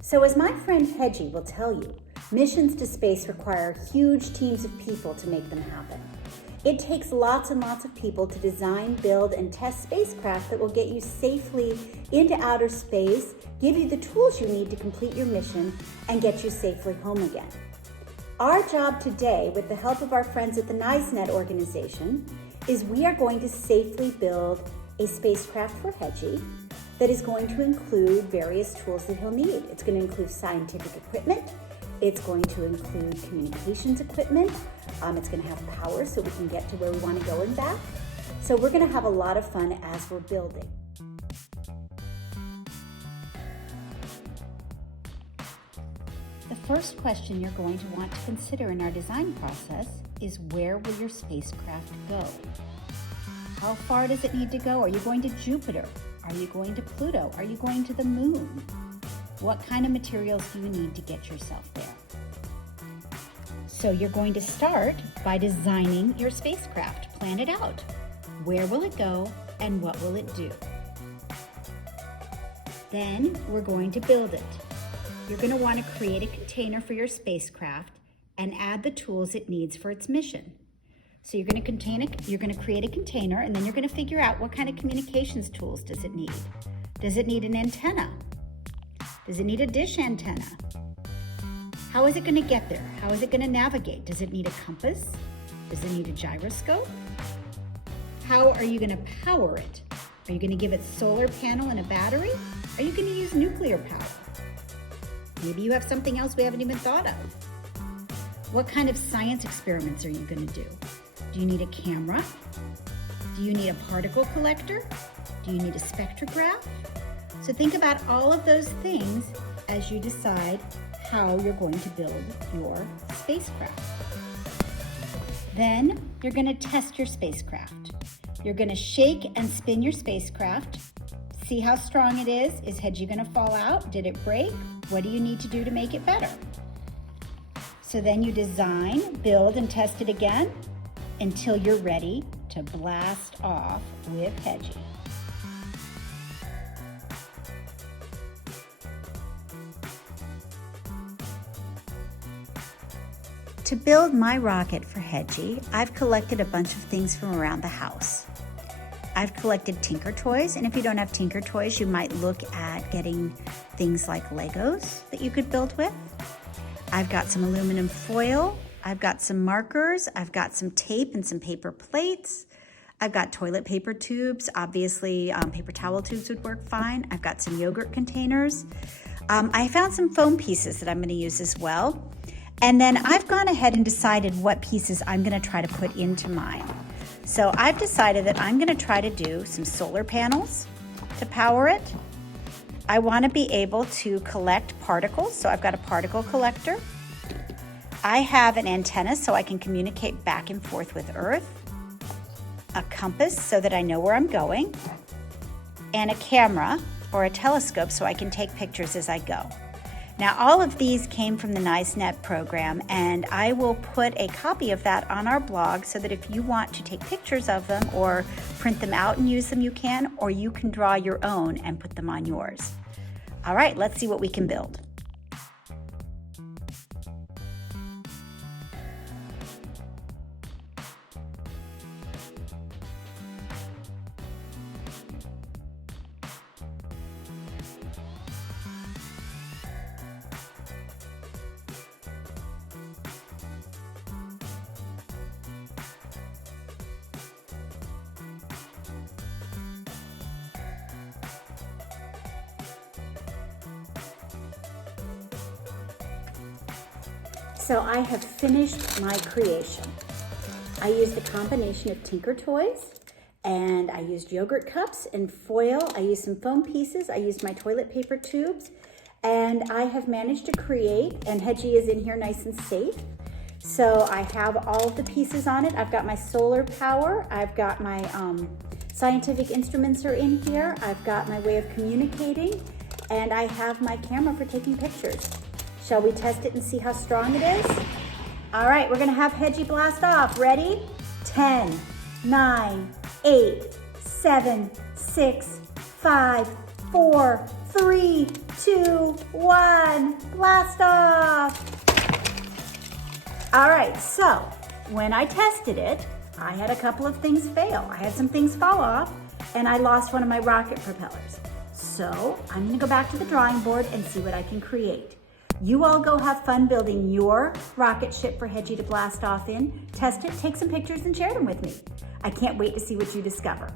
So as my friend Hedgie will tell you, missions to space require huge teams of people to make them happen. It takes lots and lots of people to design, build, and test spacecraft that will get you safely into outer space, give you the tools you need to complete your mission, and get you safely home again. Our job today, with the help of our friends at the NICENet organization, is we are going to safely build a spacecraft for Hedgie that is going to include various tools that he'll need. It's going to include scientific equipment. It's going to include communications equipment. It's going to have power so we can get to where we want to go and back. So we're going to have a lot of fun as we're building. The first question you're going to want to consider in our design process is, where will your spacecraft go? How far does it need to go? Are you going to Jupiter? Are you going to Pluto? Are you going to the moon? What kind of materials do you need to get yourself there? So you're going to start by designing your spacecraft. Plan it out. Where will it go and what will it do? Then we're going to build it. You're going to want to create a container for your spacecraft and add the tools it needs for its mission. So you're going to create a container, and then you're going to figure out what kind of communications tools does it need. Does it need an antenna? Does it need a dish antenna? How is it going to get there? How is it going to navigate? Does it need a compass? Does it need a gyroscope? How are you going to power it? Are you going to give it a solar panel and a battery? Are you going to use nuclear power? Maybe you have something else we haven't even thought of. What kind of science experiments are you going to do? Do you need a camera? Do you need a particle collector? Do you need a spectrograph? So think about all of those things as you decide how you're going to build your spacecraft. Then you're going to test your spacecraft. You're going to shake and spin your spacecraft. See how strong it is. Is Hedgie going to fall out? Did it break? What do you need to do to make it better? So then you design, build, and test it again until you're ready to blast off with Hedgie. To build my rocket for Hedgie, I've collected a bunch of things from around the house. I've collected Tinker Toys, and if you don't have Tinker Toys, you might look at getting things like Legos that you could build with. I've got some aluminum foil, I've got some markers, I've got some tape and some paper plates. I've got toilet paper tubes. Obviously, paper towel tubes would work fine. I've got some yogurt containers. I found some foam pieces that I'm going to use as well. And then I've gone ahead and decided what pieces I'm going to try to put into mine. So I've decided that I'm going to try to do some solar panels to power it. I want to be able to collect particles, so I've got a particle collector. I have an antenna so I can communicate back and forth with Earth, a compass so that I know where I'm going, and a camera or a telescope so I can take pictures as I go. Now, all of these came from the NICENet program, and I will put a copy of that on our blog so that if you want to take pictures of them or print them out and use them, you can, or you can draw your own and put them on yours. All right, let's see what we can build. So I have finished my creation. I used a combination of Tinker Toys, and I used yogurt cups and foil. I used some foam pieces. I used my toilet paper tubes, and I have managed to create, and Hedgie is in here nice and safe. So I have all of the pieces on it. I've got my solar power. I've got my scientific instruments are in here. I've got my way of communicating, and I have my camera for taking pictures. Shall we test it and see how strong it is? All right, we're gonna have Hedgie blast off. Ready? 10, 9, 8, 7, 6, 5, 4, 3, 2, 1, blast off. All right, so when I tested it, I had a couple of things fail. I had some things fall off and I lost one of my rocket propellers. So I'm gonna go back to the drawing board and see what I can create. You all go have fun building your rocket ship for Hedgie to blast off in. Test it, take some pictures and share them with me. I can't wait to see what you discover.